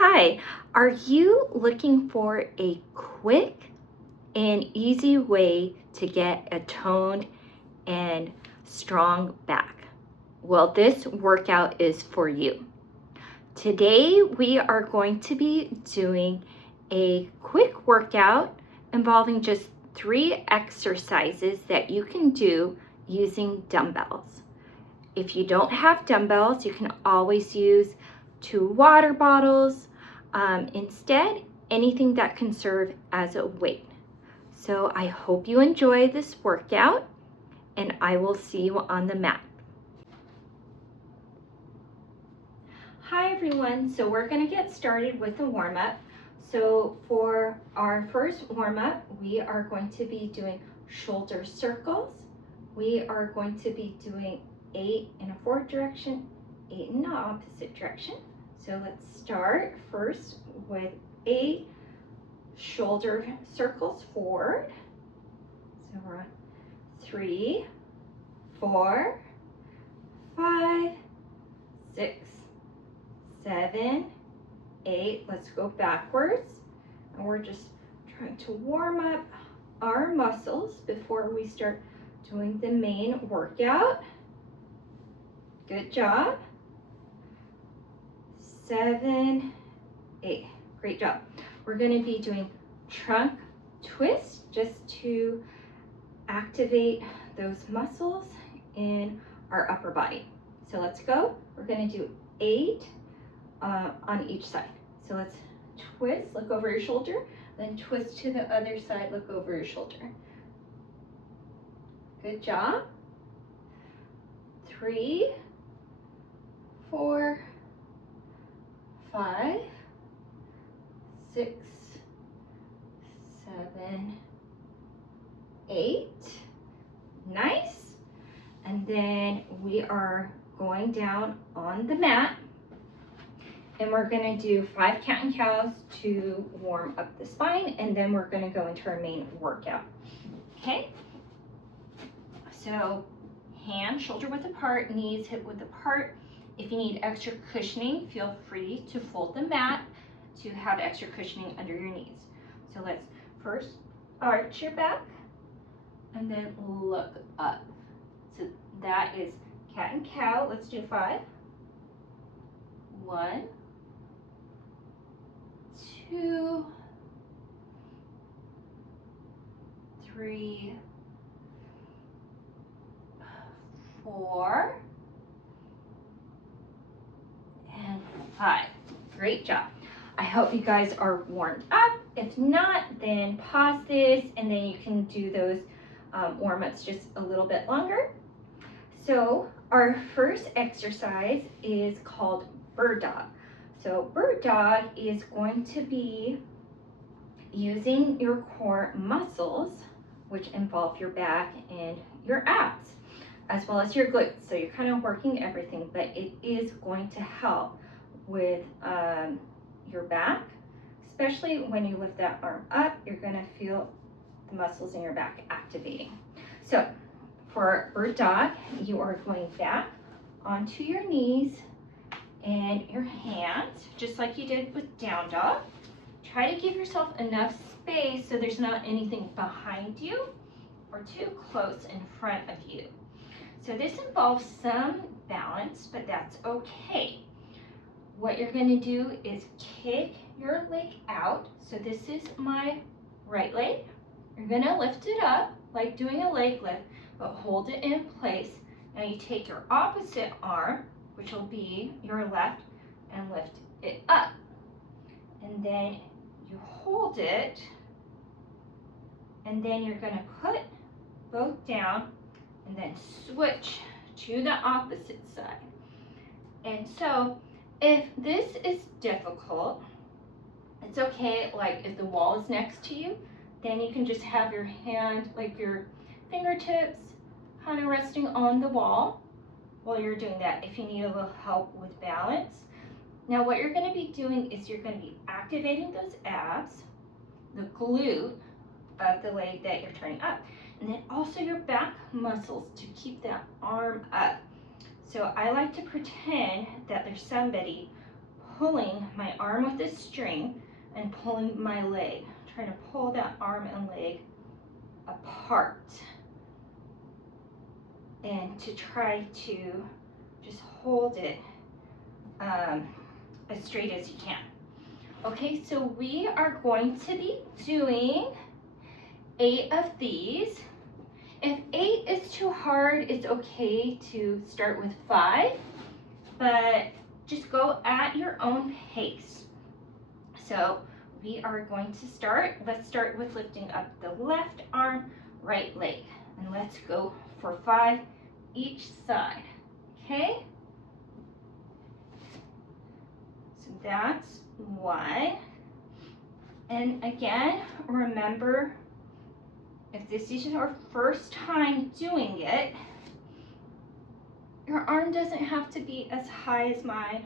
Hi, are you looking for a quick and easy way to get a toned and strong back? Well, this workout is for you. Today we are going to be doing a quick workout involving just 3 exercises that you can do using dumbbells. If you don't have dumbbells, you can always use 2 water bottles. Instead, anything that can serve as a weight. So I hope you enjoy this workout, and I will see you on the mat. Hi everyone, so we're going to get started with the warm-up. So for our first warm-up, we are going to be doing shoulder circles. We are going to be doing 8 in a forward direction, 8 in the opposite direction. So let's start first with 8 shoulder circles forward. So we're on 3, 4, 5, 6, 7, 8. Let's go backwards. And we're just trying to warm up our muscles before we start doing the main workout. Good job. 7, 8. Great job. We're going to be doing trunk twists just to activate those muscles in our upper body. So let's go. We're going to do 8 on each side. So let's twist, look over your shoulder, then twist to the other side, look over your shoulder. Good job. 3, 4, 5, 6, 7, 8. Nice. And then we are going down on the mat, and we're going to do 5 cat and cows to warm up the spine, and then we're going to go into our main workout. Okay? So hands shoulder width apart, knees hip width apart. If you need extra cushioning, feel free to fold the mat to have extra cushioning under your knees. So let's first arch your back and then look up. So that is cat and cow. Let's do 5. 1, 2, 3, 4, and 5. Great job. I hope you guys are warmed up. If not, then pause this and then you can do those warm-ups just a little bit longer. So our first exercise is called bird dog. So bird dog is going to be using your core muscles, which involve your back and your abs, as well as your glutes. So you're kind of working everything, but it is going to help with your back, especially when you lift that arm up. You're going to feel the muscles in your back activating. So for bird dog, you are going back onto your knees and your hands, just like you did with down dog. Try to give yourself enough space so there's not anything behind you or too close in front of you. So this involves some balance, but that's okay. What you're going to do is kick your leg out. So this is my right leg. You're going to lift it up like doing a leg lift, but hold it in place. Now you take your opposite arm, which will be your left, and lift it up. And then you hold it, and then you're going to put both down and then switch to the opposite side. And so if this is difficult, it's okay. Like if the wall is next to you, then you can just have your hand, like your fingertips, kind of resting on the wall while you're doing that if you need a little help with balance. Now what you're going to be doing is you're going to be activating those abs, the glute of the leg that you're turning up, and then also your back muscles to keep that arm up. So I like to pretend that there's somebody pulling my arm with the string and pulling my leg, trying to pull that arm and leg apart, and to try to just hold it as straight as you can. Okay, so we are going to be doing 8 of these. If 8 is too hard, it's okay to start with 5, but just go at your own pace. So we are going to start. Let's start with lifting up the left arm, right leg, and let's go for 5 each side, okay? So that's 1. And again, remember, if this is your first time doing it, your arm doesn't have to be as high as mine.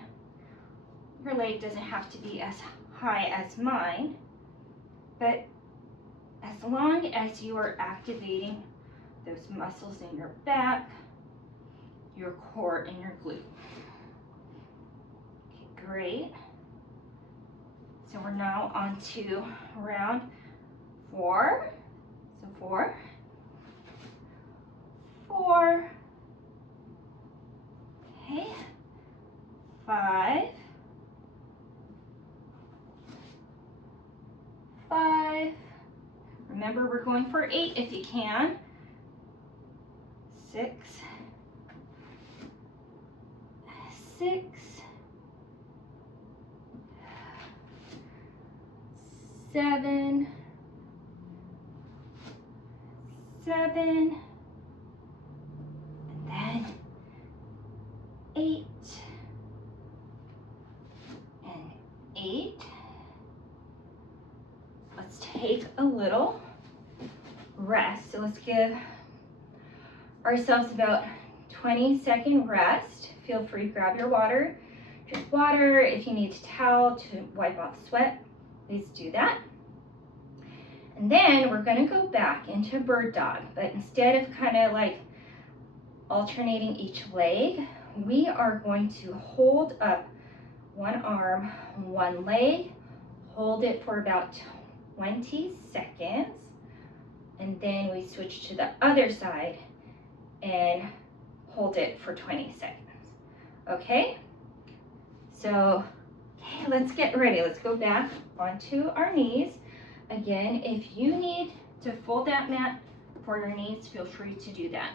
Your leg doesn't have to be as high as mine. But as long as you are activating those muscles in your back, your core, and your glute. Okay, great. So we're now on to round 4. So 4, 4, okay, 5, 5. Remember, we're going for 8 if you can. 6, 6, 7, 7, and then 8, and 8. Let's take a little rest. So let's give ourselves about 20-second rest. Feel free to grab your water. Drink water. If you need a towel to wipe off sweat, please do that. And then we're going to go back into bird dog, but instead of kind of like alternating each leg, we are going to hold up one arm, one leg, hold it for about 20 seconds, and then we switch to the other side and hold it for 20 seconds. Okay? So, okay, let's get ready. Let's go back onto our knees. Again, if you need to fold that mat for your knees, feel free to do that.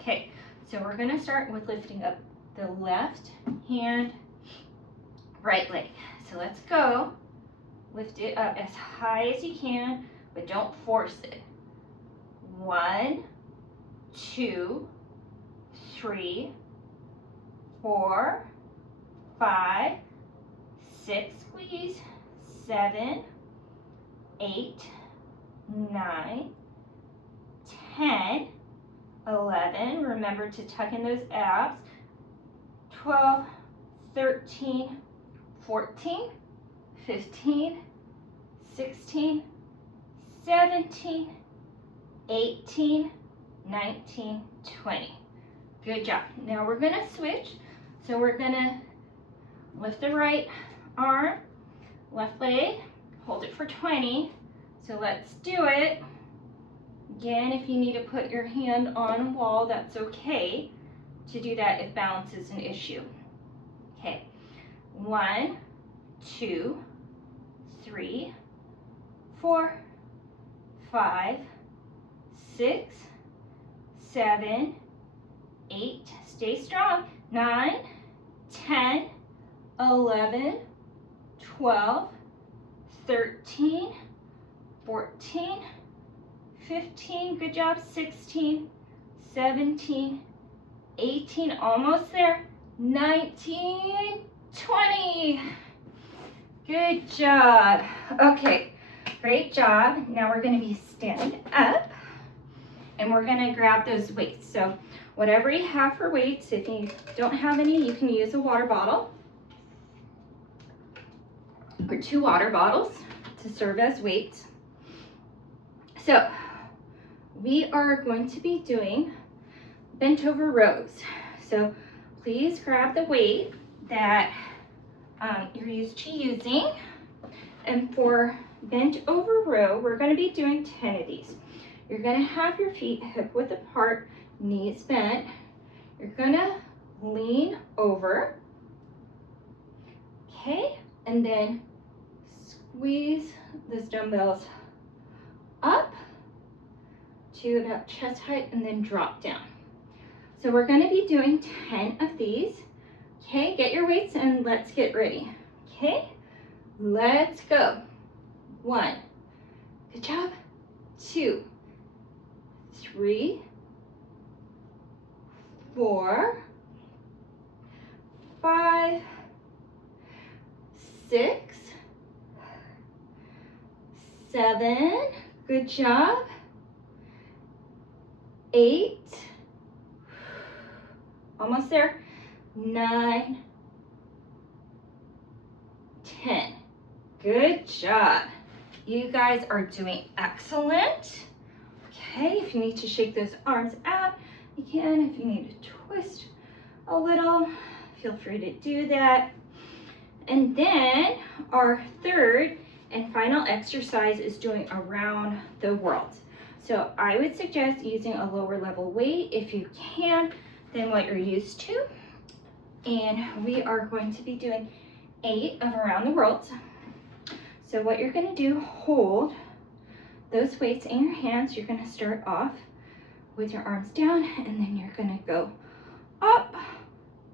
Okay, so we're gonna start with lifting up the left hand, right leg. So let's go. Lift it up as high as you can, but don't force it. 1, 2, 3, 4, 5, 6, squeeze, 7, 8, 9, 10, 11, remember to tuck in those abs, 12, 13, 14, 15, 16, 17, 18, 19, 20. Good job. Now we're going to switch. So we're going to lift the right arm, left leg, hold it for 20. So let's do it. Again, if you need to put your hand on a wall, that's okay to do that if balance is an issue. Okay, 1, 2, 3, 4, 5, 6, 7, 8, stay strong, 9, 10, 11, 12, 13, 14, 15, good job, 16, 17, 18, almost there, 19, 20. Good job. Okay, great job. Now we're going to be standing up and we're going to grab those weights. So whatever you have for weights, if you don't have any, you can use a water bottle or 2 water bottles to serve as weights. So we are going to be doing bent over rows. So please grab the weight that you're used to using. And for bent over row, we're going to be doing 10 of these. You're going to have your feet hip width apart, knees bent. You're going to lean over, okay, and then squeeze those dumbbells up to about chest height and then drop down. So we're going to be doing 10 of these. Okay, get your weights and let's get ready. Okay, let's go. 1, good job. 2, 3, 4, 5, 6, 7, good job. 8, almost there. 9, 10. Good job. You guys are doing excellent. Okay, if you need to shake those arms out, you can. If you need to twist a little, feel free to do that. And then our third and final exercise is doing around the world. So I would suggest using a lower level weight if you can than what you're used to. And we are going to be doing 8 of around the world. So what you're going to do, hold those weights in your hands. You're going to start off with your arms down, and then you're going to go up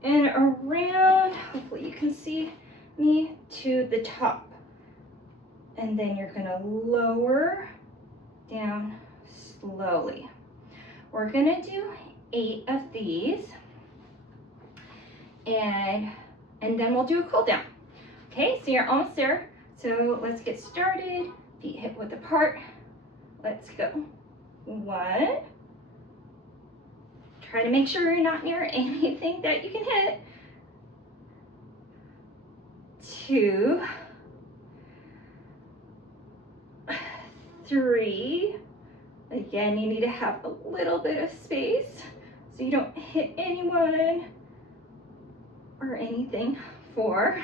and around. Hopefully you can see me, to the top. And then you're going to lower down slowly. We're going to do 8 of these, and then we'll do a cool down. Okay, so you're almost there. So let's get started. Feet hip width apart. Let's go. 1. Try to make sure you're not near anything that you can hit. 2, 3. Again, you need to have a little bit of space so you don't hit anyone or anything. 4.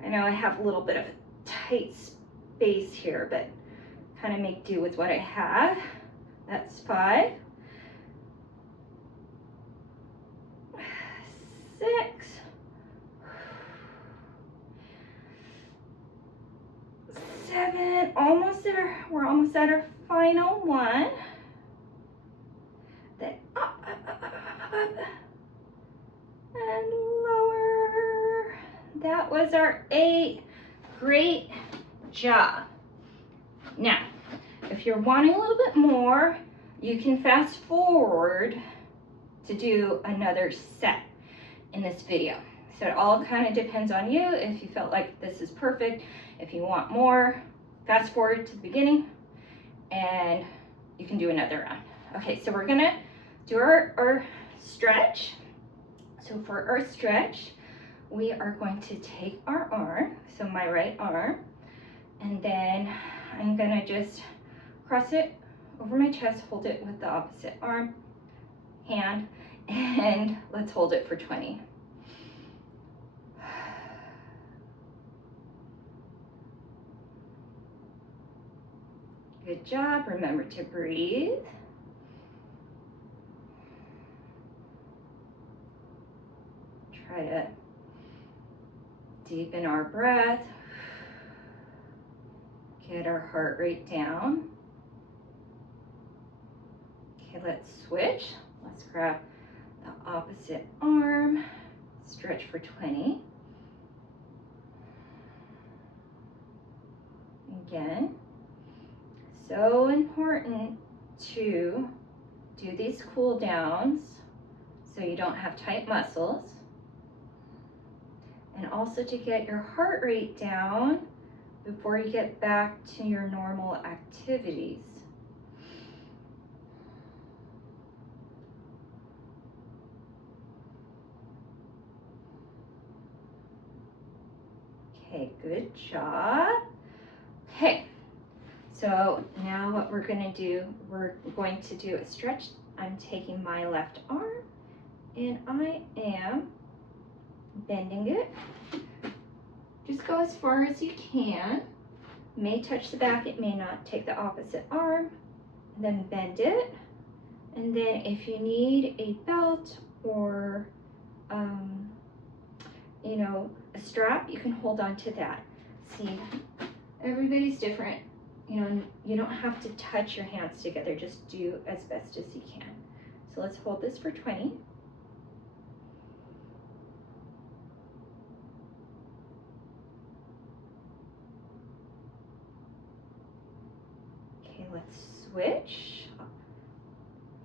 I know I have a little bit of a tight space here, but kind of make do with what I have. That's 5. 6. 7, almost there. We're almost at our final one. Then up, up, up, up, up, up, and lower. That was our 8. Great job. Now, if you're wanting a little bit more, you can fast forward to do another set in this video. So it all kind of depends on you. If you felt like this is perfect, if you want more, fast forward to the beginning and you can do another round. Okay, so we're gonna do our stretch. So for our stretch, we are going to take our arm, so my right arm, and then I'm gonna just cross it over my chest, hold it with the opposite arm, hand, and let's hold it for 20. Good job. Remember to breathe. Try to deepen our breath. Get our heart rate down. Okay, let's switch. Let's grab the opposite arm. Stretch for 20. Again. So important to do these cool downs so you don't have tight muscles, and also to get your heart rate down before you get back to your normal activities. Okay, good job. Okay. So now what we're going to do a stretch. I'm taking my left arm and I am bending it Just go as far as you can. It may touch the back, it may not. Take the opposite arm, and then bend it. And then if you need a belt or, you know, a strap, you can hold on to that. See, everybody's different. You know, you don't have to touch your hands together, just do as best as you can. So let's hold this for 20. Okay, let's switch.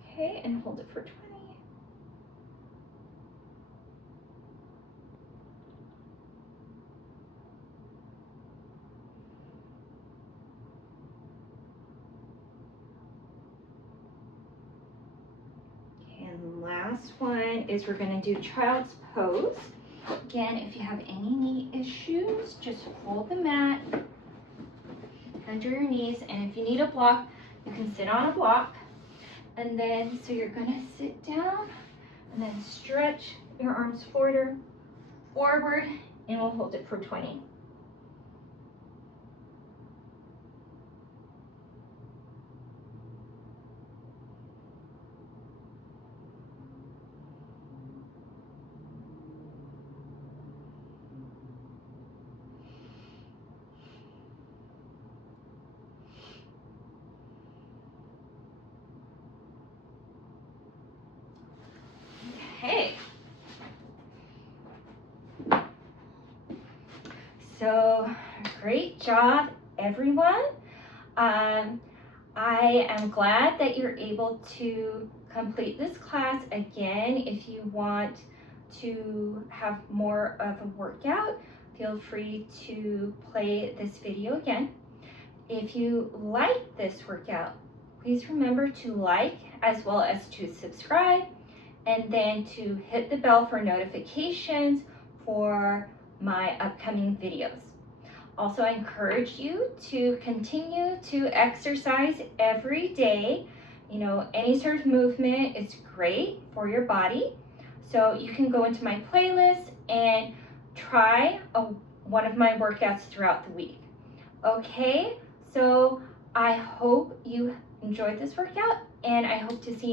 Okay, and hold it for 20. And last one is we're going to do child's pose. Again, if you have any knee issues, just hold the mat under your knees, and if you need a block, you can sit on a block. And then, so you're going to sit down and then stretch your arms forward, and we'll hold it for 20. Okay. So great job, everyone. I am glad that you're able to complete this class. Again, if you want to have more of a workout, feel free to play this video again. If you like this workout, please remember to like as well as to subscribe, and then to hit the bell for notifications for my upcoming videos. Also, I encourage you to continue to exercise every day. You know, any sort of movement is great for your body. So you can go into my playlist and try one of my workouts throughout the week. Okay, so I hope you enjoyed this workout, and I hope to see you